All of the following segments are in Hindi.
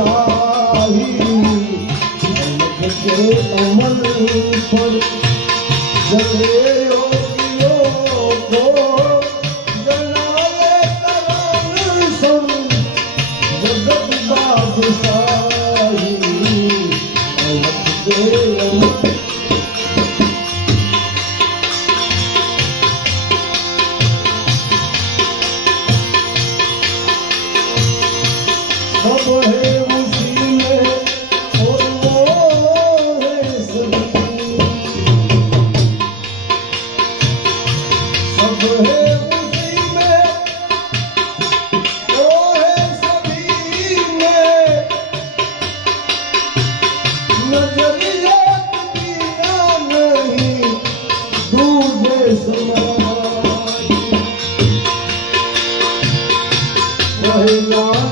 शाही के अमल पर जले योगियों को जलाए करान सुन जगत बादशाही के अमल सब है उसी में और वो है सभी सब है उसी में वो है सभी में नजरिया बिना नहीं दूजे समाई वही लाल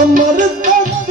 अमर तक